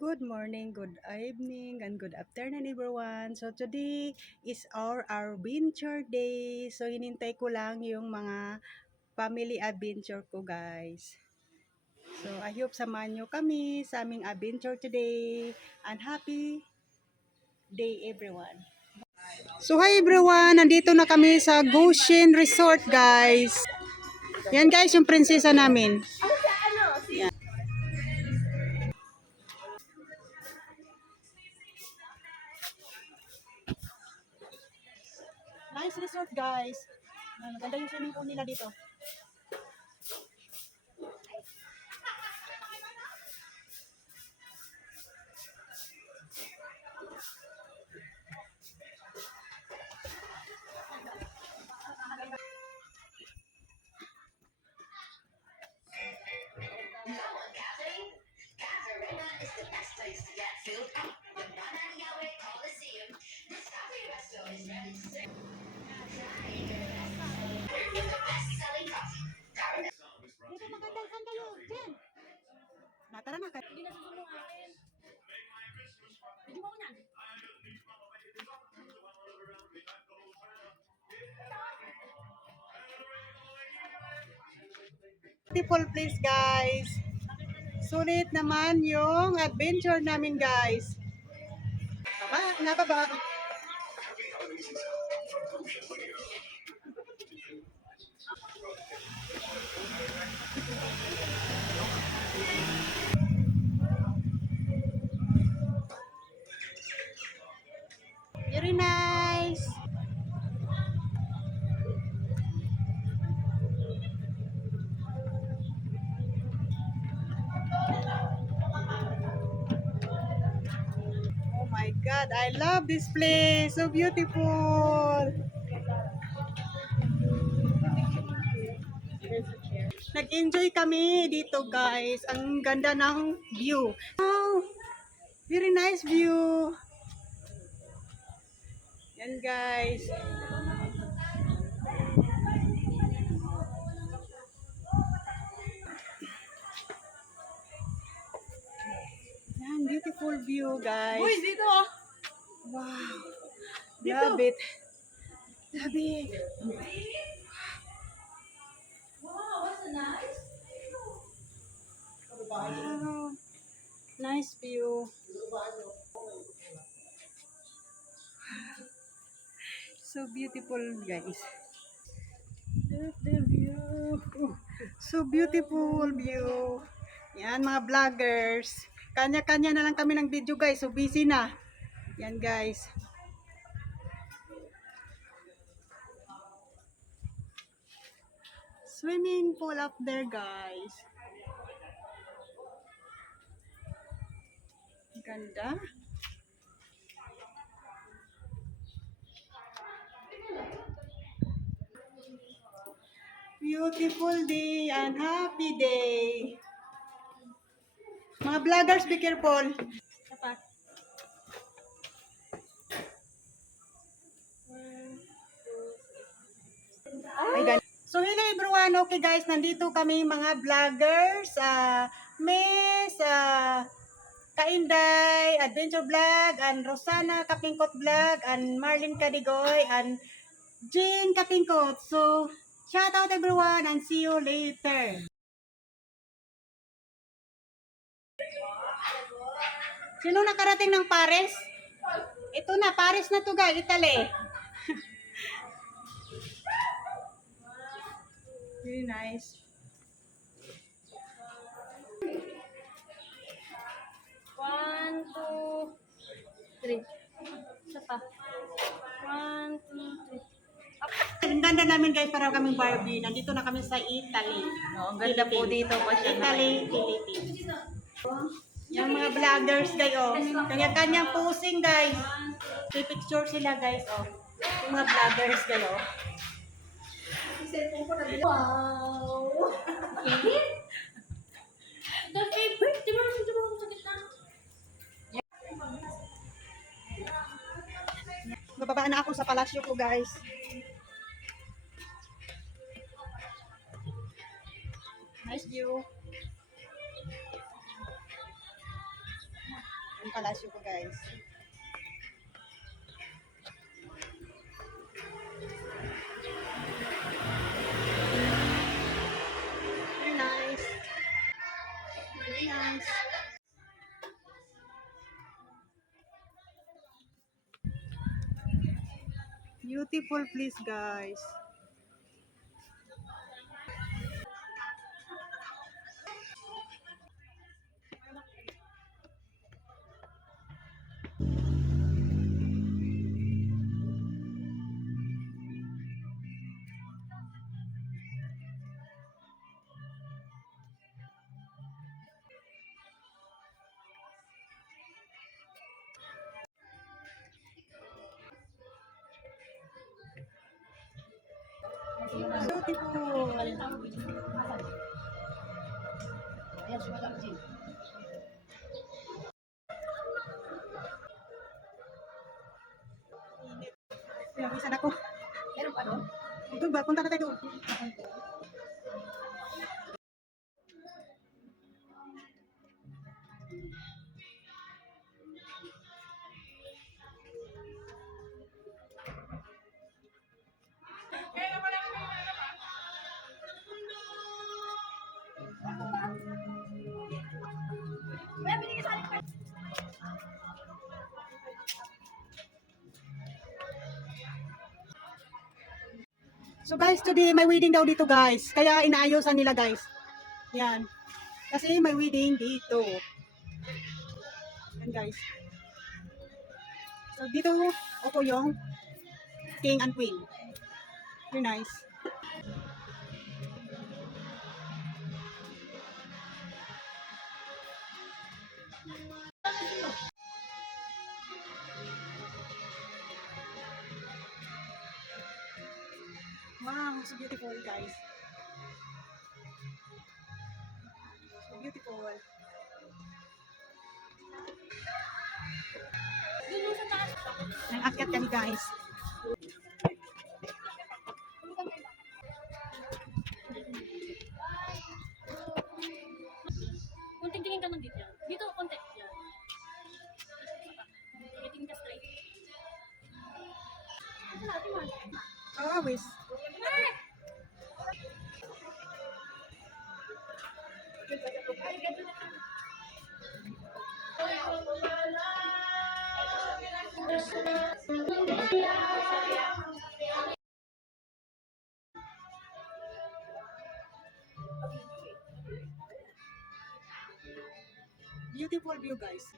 Good morning, good evening, and good afternoon everyone. So today is our adventure day. So hinintay ko lang yung mga family adventure ko guys. So I hope samahan nyo kami sa aming adventure today. And happy day everyone. So hi everyone, nandito na kami sa Goshen Resort guys. Yan guys yung prinsesa namin. Yan. Nice resort guys. Maganda yung swimming pool nila dito. Dito magandang sandalo, Jen. Natara na ka. Hindi na susunod akin. Hindi mo yan. Beautiful place guys. Sulit naman yung adventure namin guys. Baba, nga baba. Very nice. Oh my God, I love this place. So beautiful. Nag-enjoy kami dito guys. Ang ganda ng view. Wow, very nice view. Yan guys. Yan, beautiful view guys. Uy, dito! Wow. Dito. Love it. Love it. Wow, what's a nice? Wow. Nice view. So beautiful guys. Look the view. So beautiful view. Yan mga vloggers. Kanya-kanya na lang kami ng video guys. So busy na. Yan guys. Swimming pool up there guys. Ganda. Beautiful day and happy day. Mga vloggers, be careful. Dapat. Ay, gan- So hello everyone, okay guys, nandito kami mga vloggers, Miss, Kainday, Adventure Vlog, and Rosana Kapingkot Vlog, and Marlene Kadigoy, and Jane Kapingkot. So, shout out everyone and see you later. Sino nakarating ng Paris? Ito na, Paris na to guys, Italy. Very nice. One, two, three. Isa pa. One, two, three. Ang ganda namin guys, para kaming Barbie. Nandito na kami sa Italy. No, ang ganda po dito pa siya. Italy, Philippines. Yung mga vloggers guys, oh. Kanya-kanyang posing guys. Picture sila guys, oh. Yung mga vloggers guys, oh. Wow! Init? The favorite. Di ba naman mo sa gitna? Bababa na ako sa palasyo ko guys. Nice view. Yung palasyo ko guys. Very nice. Very nice. Beautiful place guys. Beautiful. Ayan, si Madam Jean. Pinawisan ako. Meron pa doon? Doon ba? Punta na tayo doon. Kuya, binigay sa akin. So guys, today may wedding daw dito guys. Kaya inaayosan nila guys. Yan. Kasi may wedding dito. Yan guys. So dito ako yung king and queen. Very nice. Wow, so beautiful guys. So beautiful. Doon yung sa taas. Nang-akyat kami guys. Kunting tingin ka lang dito. Dito, konti. Yan. Tingin ka straight. Always. Beautiful view guys.